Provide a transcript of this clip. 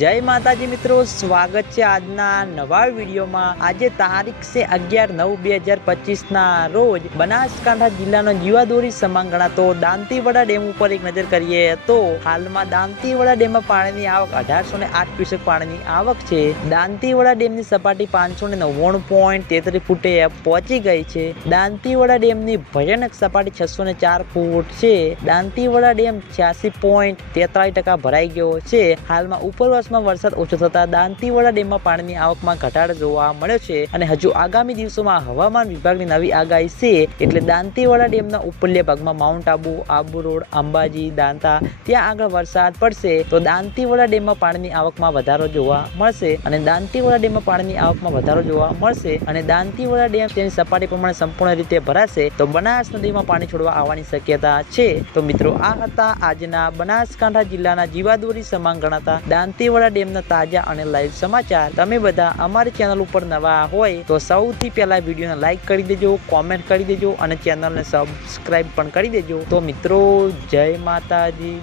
જય માતાજી મિત્રો, સ્વાગત છે આજના નવા વિડીયોમાં. આજે તારીખ છે અગિયાર નવ બે હજાર પચીસના રોજ બનાસકાંઠા જિલ્લાનો જીવાદોરી સમાન ગણાતો દાંતીવાડા ડેમ ઉપર એક નજર કરીએ તો હાલમાં દાંતીવાડા ડેમમાં પાણીની આવક અઢારસો ને આઠ ક્યુસેક પાણીની આવક છે. દાંતીવાડા ડેમની સપાટી પાંચસો ને નવ્વાણું પોઈન્ટ તેત્રીસ ફૂટે પહોંચી ગઈ છે. દાંતીવાડા ડેમની ભયાનક સપાટી છસો ને ચાર ફૂટ છે. દાંતીવાડા ડેમ છ્યાસી પોઈન્ટ તેતાલીસ ટકા ભરાઈ ગયો છે. હાલમાં ઉપરવાસમાં વરસાદ ઓછો થતા દાંતીવાડા ડેમમાં પાણીની આવકમાં ઘટાડો જોવા મળ્યો છે અને હજુ આગામી દિવસોમાં હવામાન વિભાગની નવી આગાહી છે એટલે દાંતીવાડા ડેમના ઉપલ્ય ભાગમાં માઉન્ટ આબુ આબુ રોડ, અંબાજી, દાંતા, ત્યાં આગળ વરસાદ પડશે તો દાંતીવાડા ડેમમાં પાણીની આવકમાં વધારો જોવા મળશે અને દાંતીવાડા ડેમમાં પાણીની આવકમાં વધારો જોવા મળશે અને દાંતીવાડા ડેમ તેની સપાટી પ્રમાણે સંપૂર્ણ રીતે ભરાશે તો બનાસ નદીમાં પાણી છોડવા આવવાની શક્યતા છે. તો મિત્રો, આ હતા આજના બનાસકાંઠા જિલ્લાના જીવાદોરી સમાન ગણાતા દાંતીવાડા ડેમના તાજા અને લાઈવ સમાચાર. તમે બધા અમારી ચેનલ ઉપર નવા હોય તો સૌથી પહેલા વિડીયોને લાઈક કરી દેજો કોમેન્ટ કરી દેજો અને ચેનલને સબસ્ક્રાઈબ પણ કરી દેજો. તો મિત્રો, જય માતાજી.